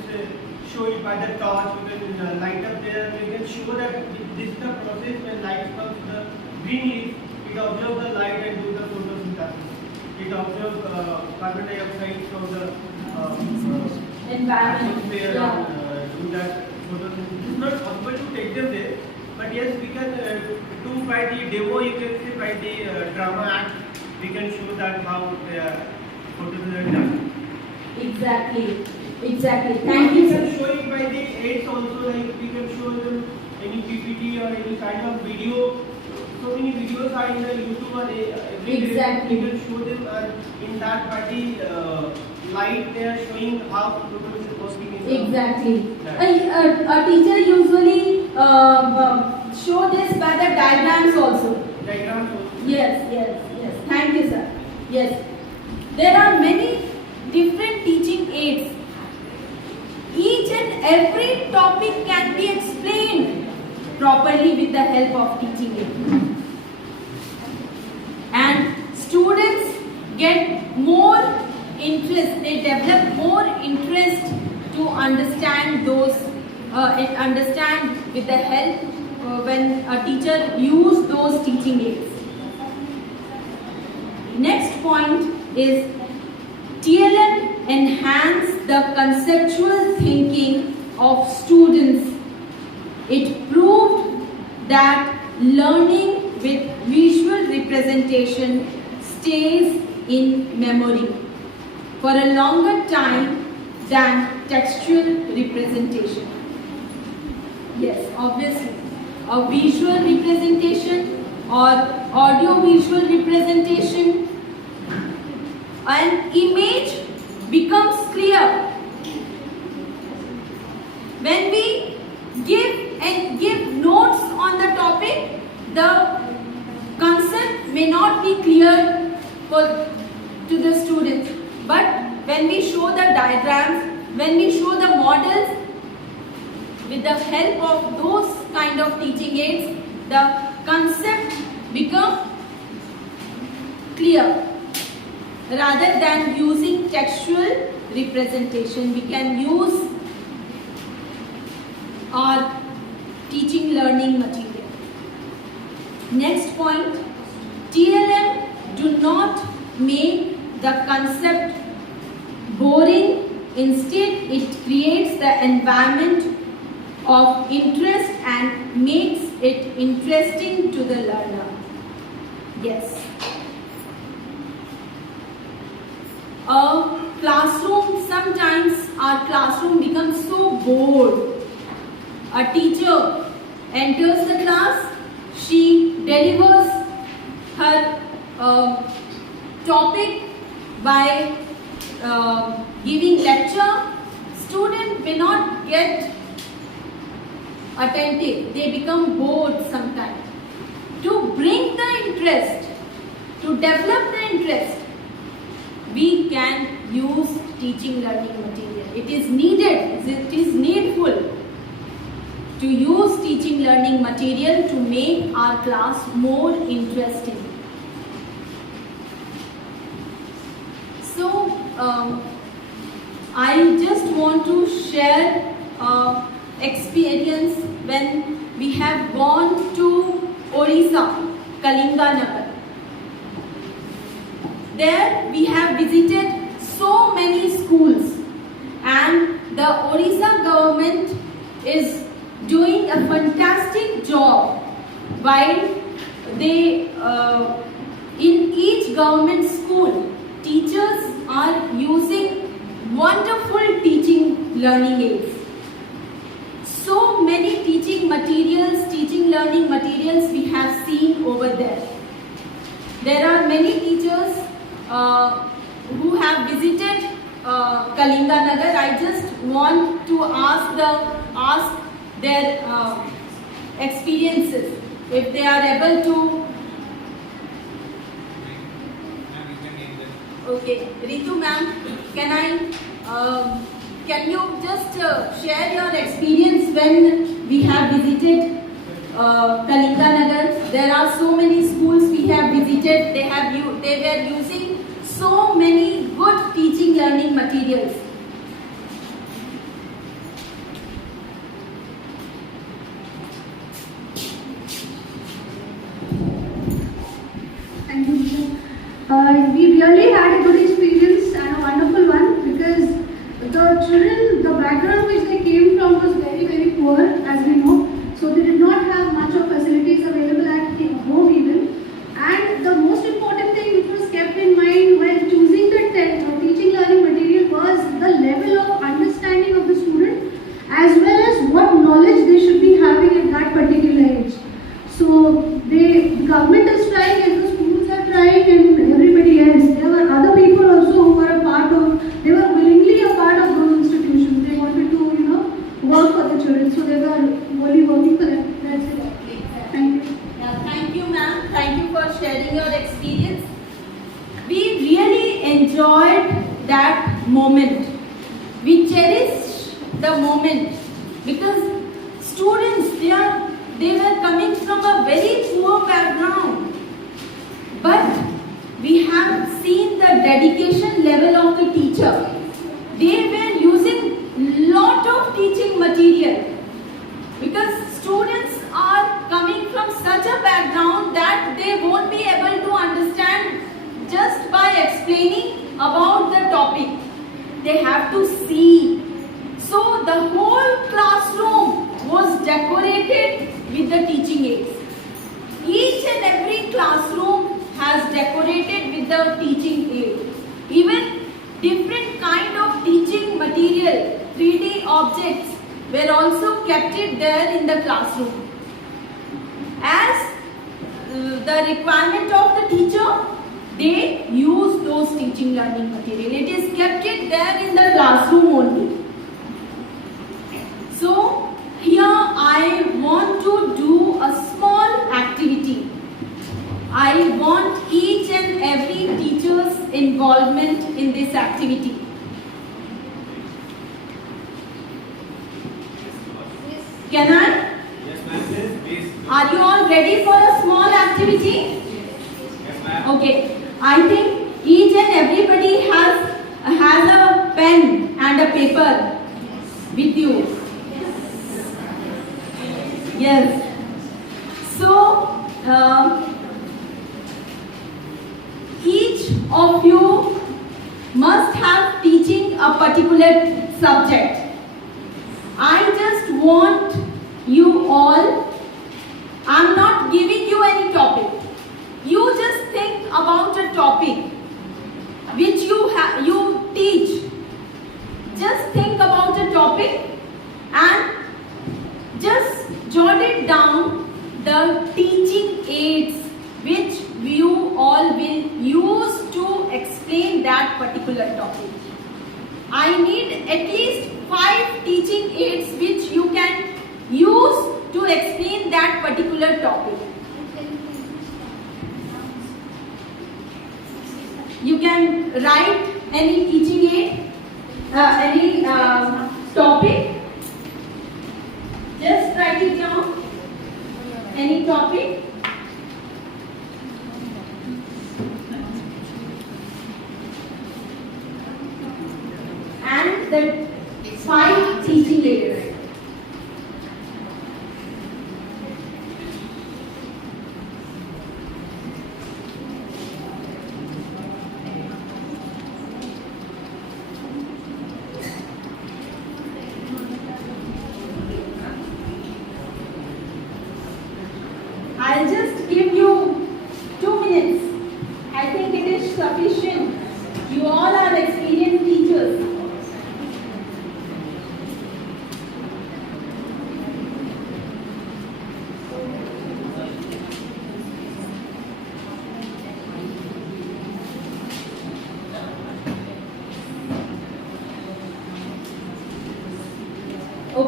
show it by the torch. We can light up there. We can show that this is the process when light comes to the green leaf. It observes the light and do the photosynthesis. It observes carbon dioxide from the Environment. atmosphere Yeah. and do that photosynthesis. It's not possible to take them there, but yes, we can do by the demo. You can say by the drama act. We can show that how photosynthesis is done. Exactly. Thank you, We sir. can show it by the aids also, like we can show them any PPT or any kind of video. So many videos are in the YouTube or everywhere. Exactly. We can show them, and in that by the light they are showing how photosynthesis is working in the Exactly. A teacher usually show this by the diagrams also. diagrams also. Yes. Thank you, sir. Yes. There are many different teaching aids. Each and every topic can be explained properly with the help of teaching aid. And students get more interest, they develop more interest to understand those, understand with the help when a teacher use those teaching aids. Next point is, TLM enhance the conceptual thinking of students. It proved that learning with visual representation stays in memory for a longer time than textual representation. Yes, obviously, a visual representation or audio visual representation, an image becomes clear when we give notes on the topic. The concept may not be clear to the students, but when we show the diagrams, when we show the models, with the help of those kind of teaching aids, the concept becomes clear. Rather than using textual representation, we can use our teaching learning material. Next point, TLM do not make the concept boring. Instead, it creates the environment of interest and makes it interesting to the learner. Yes. A classroom, sometimes our classroom becomes so bored. A teacher enters the class, she delivers her topic by giving lecture. Student may not get attentive, they become bored sometimes. To bring the interest, to develop the interest, we can use teaching learning material. It is needed, it is needful to use teaching learning material to make our class more interesting. So, I just want to share experience when we have gone to Orissa, Kalinganagar. There we have visited so many schools, and the Orissa government is doing a fantastic job while they in each government school teachers are using wonderful teaching learning aids. So many teaching learning materials we have seen over there. There are many teachers who have visited Kalinganagar. I just want to ask their experiences, if they are able to. Okay, Ritu ma'am, can you just share your experience when we have visited Kalinganagar? There are so many schools we have visited. They were using so many good teaching learning materials. Thank you. We really had a good experience and a wonderful one, because the children, the background which they came from was very, very poor, as we know. So they did not have much of facilities available at home even. And the most important thing which was kept in mind while choosing the teaching learning material was the level of understanding of the student, as well as what knowledge they should be having at that particular age. So the government is trying, and the schools are trying, and everybody else. There were other people also who were a part of, they were willingly a part of those institutions. They wanted to, work for the children. So they were only working for them. That's it. Thank you. Yeah, thank you ma'am. Thank you for sharing your experience. We really enjoyed that moment. We cherished the moment because students, they were coming from a very poor background. But we have seen the dedication level of the teacher. They were using lot of teaching material, because students are coming from such a background that they won't be able to understand just by explaining about the topic. They have to see. So the whole classroom was decorated with the teaching aids. Each and every classroom has decorated with the teaching aid. Even different kind of teaching material, 3D objects were also kept it there in the classroom. As the requirement of the teacher, they use those teaching learning material. It is kept it there in the classroom only. So here I want to do a small activity. I want each and every teacher's involvement in this activity. Can I? Yes, ma'am. Please. Are you all ready for a small activity? Yes, ma'am. Okay. I think each and everybody has a pen and a paper with you. Yes. So, each of you must have teaching a particular subject. I just want you all, I'm not giving you any topic. You just think about a topic which you teach. Just think about a topic and just jot it down, the teaching aids which you all will use to explain that particular topic. I need at least 5 teaching aids which you can use to explain that particular topic. You can write any teaching aid, any topic. Just write it down. Any topic. And the 5 teaching aids.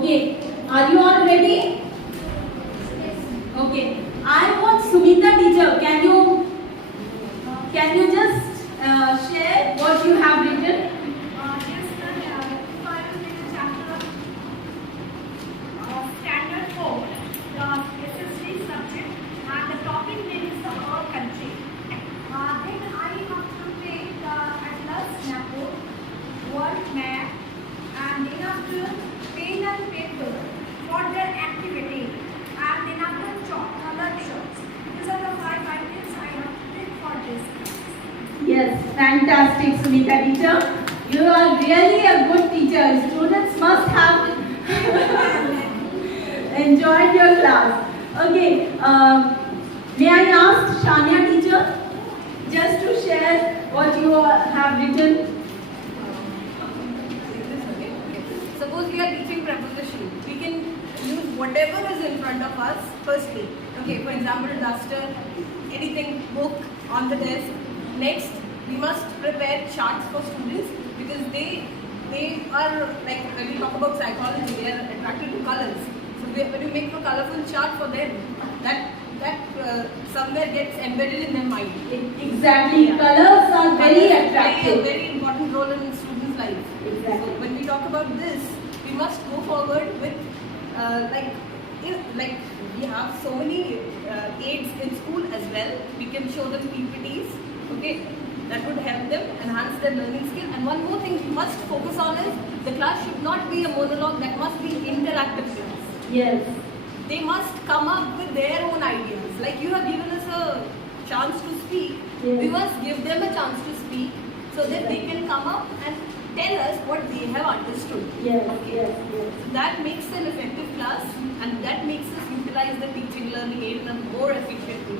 Okay, are you all ready? Okay, I want Sumita teacher. Can you just share what you have written? Yes, sir. So I will take a chapter of Standard 4, the SSD subject, and the topic name is the Our Country. Then I have to take Atlas, Napo, World Map, and then after pen and paper for their activity, and then after chalk, colored chalks. These are the 5 items I have to take for this class. Yes, fantastic, Sumita teacher. You are really a good teacher. Students must have enjoyed your class. Okay, may I ask Shania teacher just to share what you have written? Suppose we are teaching preposition, we can use whatever is in front of us firstly. Okay, for example, duster, anything, book on the desk. Next, we must prepare charts for students because they are like when we talk about psychology, they are attracted to colors. So when we make a colorful chart for them, that somewhere gets embedded in their mind. Exactly, colors are very Play a attractive. very important role in students' lives. Exactly. So when we talk about this, we must go forward with like we have so many aids in school as well. We can show them PPTs, okay, that would help them enhance their learning skill. And one more thing we must focus on is the class should not be a monologue, that must be interactive class. Yes. They must come up with their own ideas. Like you have given us a chance to speak, Yes. we must give them a chance to speak so that they can come up and tell us what they have understood. Yes, Okay. yes, yes. That makes an effective class and that makes us utilize the teaching learning aid in a more efficient way.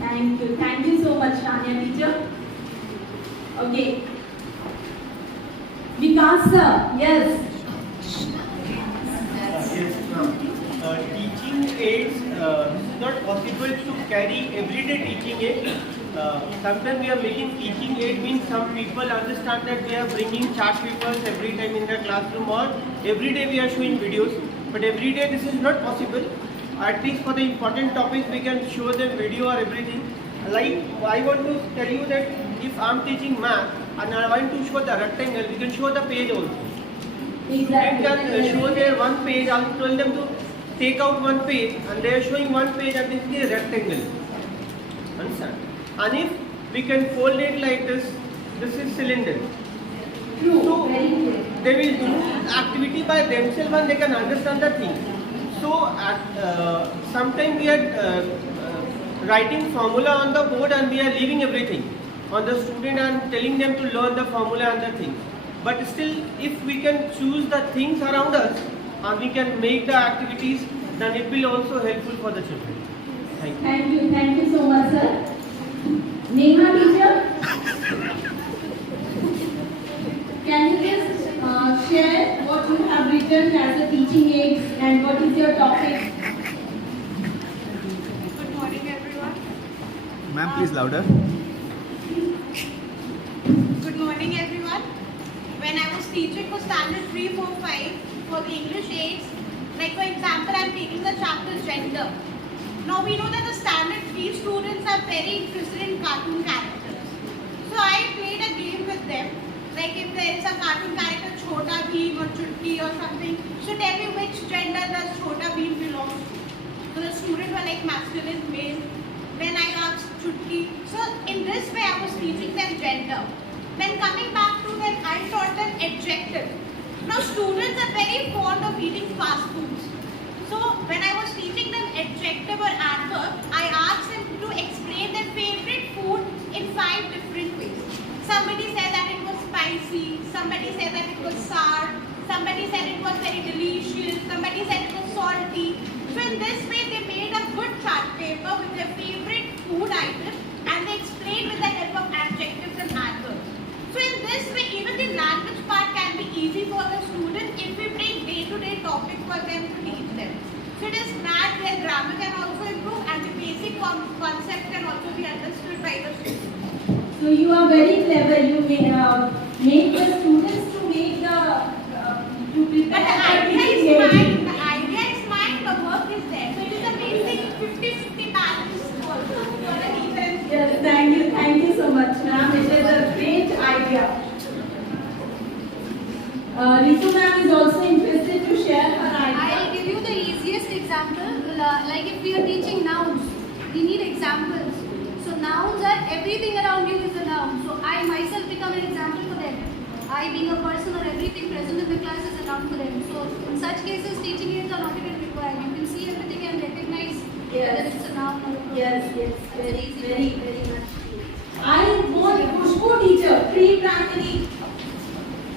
Thank you. Thank you so much, Shania teacher. Okay. Vikas sir, yes. Yes, ma'am. Teaching aids is not possible to carry everyday teaching aid. Sometimes we are making teaching aid means some people understand that we are bringing chart papers every time in the classroom or every day we are showing videos. But every day this is not possible. At least for the important topics we can show them video or everything. Like I want to tell you that if I am teaching math and I want to show the rectangle, we can show the page also. They can show their one page. I will tell them to take out one page and they are showing one page and this is a rectangle. Understand? And if we can fold it like this is cylinder. True. So Very true. they will do activity by themselves and they can understand the thing. So sometimes we are writing formula on the board and we are leaving everything on the student and telling them to learn the formula and the things. But still, if we can choose the things around us and we can make the activities, then it will also helpful for the children. Thank you. Thank you so much, sir. Neha teacher, can you just share what you have written as a teaching aid and what is your topic? Good morning, everyone. Ma'am, please louder. Good morning, everyone. When I was teaching for standard 3, 4, 5 for the English aids, like for example, I'm taking the chapter gender. Now we know that the standard 3 students are very interested in cartoon characters. So I played a game with them. Like if there is a cartoon character Chhota Bheem or Chutki or something, so tell me which gender does Chhota Bheem belong to. So the students were like masculine, male. Then I asked Chutki. So in this way I was teaching them gender. Then coming back to that, I taught them adjective. Now students are very fond of eating fast foods. So when I was teaching them adjective or adverb, I asked them to explain their favorite food in 5 different ways. Somebody said that it was spicy, somebody said that it was sour, somebody said it was very delicious, somebody said it was salty. So in this way they made a good chart paper with their favorite food item and they explained with the help of adjectives and adverbs. So in this way even the language part can be easy for the students if we bring day-to-day topic for them to teach them. So it is that their grammar can also improve and the basic concept can also be understood by the students. So you are very clever. You make the students to make the to But prepare the idea the is teaching aid. fine. The so much, ma'am. It is a great idea. Ritu ma'am is also interested to share her idea. I'll give you the easiest example. Like if we are teaching nouns, we need examples. So nouns are everything around you is a noun. So I myself become an example for them. I being a person or everything present in the class is a noun for them. So in such cases, teaching aids are not even required. You can see everything and recognize whether it's a noun or a pronoun. Yes, Very much. I want Khushbu teacher, pre-primary.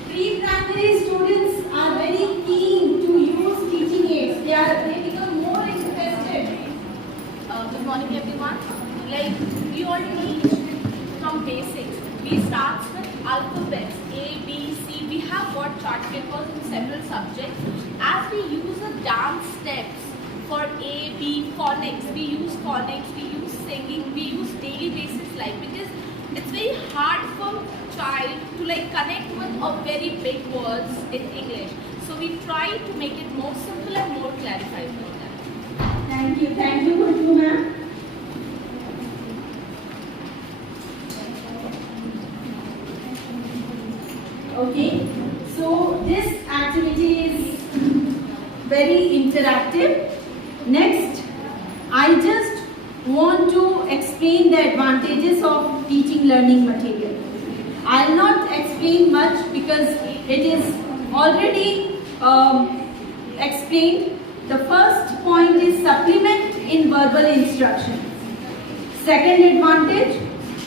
Pre-primary students are very keen to use teaching aids. They become more interested. Good morning everyone. Like we all teach from basics. We start with alphabets A, B, C. We have got chart papers in several subjects. As we use the dance steps for A, B, phonics, we use phonics, we use singing, we use daily basis life, because it's very hard for child to like connect with a very big words in English. So we try to make it more simple and more clarified for them. Thank you, Khushbu ma'am. Okay, so this activity is very interactive. Next, I just want to explain the advantages of teaching learning material. I'll not explain much because it is already explained. The first point is supplement in verbal instruction. Second advantage,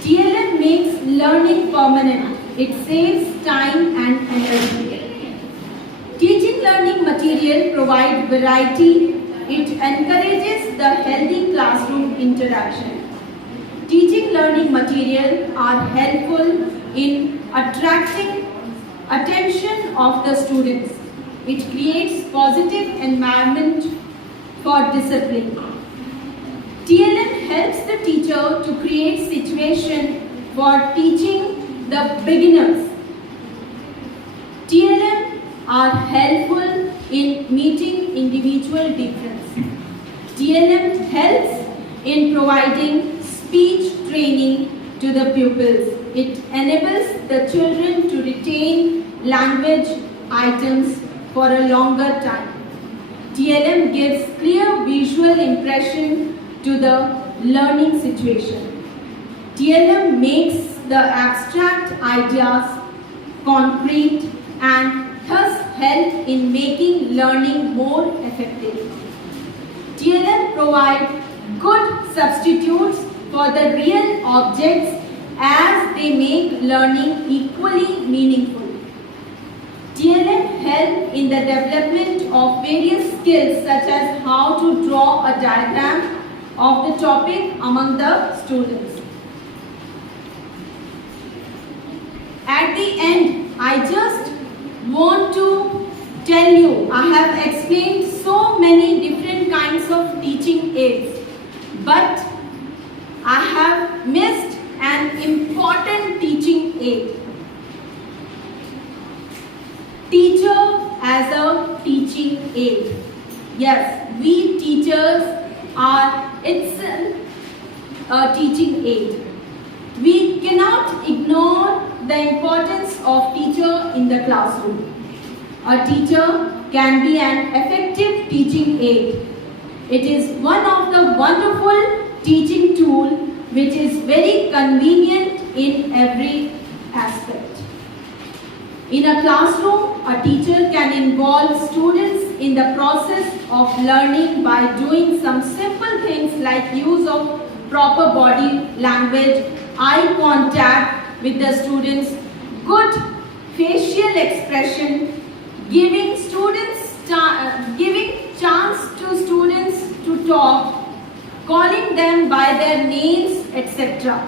TLM makes learning permanent. It saves time and energy. Teaching learning material provides variety. It encourages the healthy classroom interaction. Teaching learning material are helpful in attracting attention of the students. It creates positive environment for discipline. TLM helps the teacher to create situation for teaching the beginners. TLM are helpful in meeting individual difference. TLM helps in providing speech training to the pupils. It enables the children to retain language items for a longer time. TLM gives clear visual impression to the learning situation. TLM makes the abstract ideas concrete and thus help in making learning more effective. TLM provides good substitutes for the real objects as they make learning equally meaningful. TLM help in the development of various skills such as how to draw a diagram of the topic among the students. At the end, I just want to tell you, I have explained so many different kinds of teaching aids, but I have missed an important teaching aid. Teacher as a teaching aid. Yes, we teachers are itself a teaching aid. We cannot ignore the importance of teacher in the classroom. A teacher can be an effective teaching aid. It is one of the wonderful teaching tool which is very convenient in every aspect. In a classroom, a teacher can involve students in the process of learning by doing some simple things like use of proper body language, eye contact with the students, good facial expression, giving chance to students to talk, calling them by their names, etc.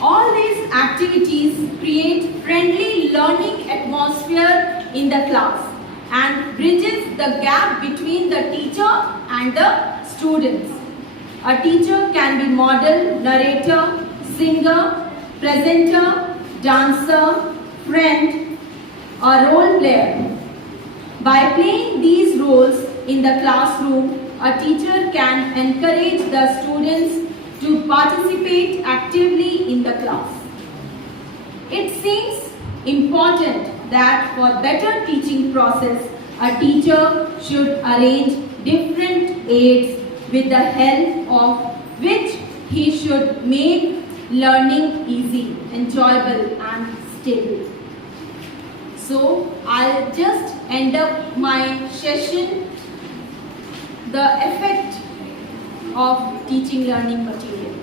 All these activities create friendly learning atmosphere in the class and bridges the gap between the teacher and the students. A teacher can be model, narrator, singer, presenter, dancer, friend, or role player. By playing these roles in the classroom, a teacher can encourage the students to participate actively in the class. It seems important that for better teaching process, a teacher should arrange different aids with the help of which he should make learning easy, enjoyable and stable. So I'll just end up my session, the effect of teaching learning material.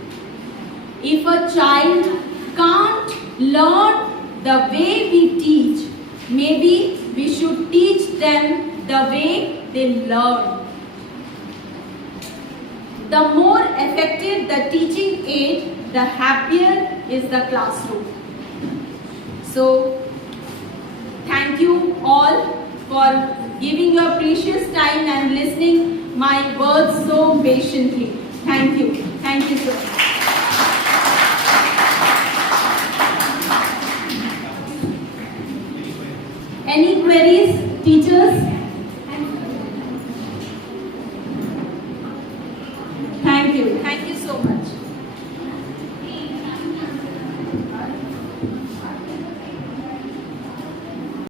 If a child can't learn the way we teach, maybe we should teach them the way they learn. The more effective the teaching aid, the happier is the classroom. So, thank you all for giving your precious time and listening my words so patiently. Thank you. Thank you so much. Any queries, teachers?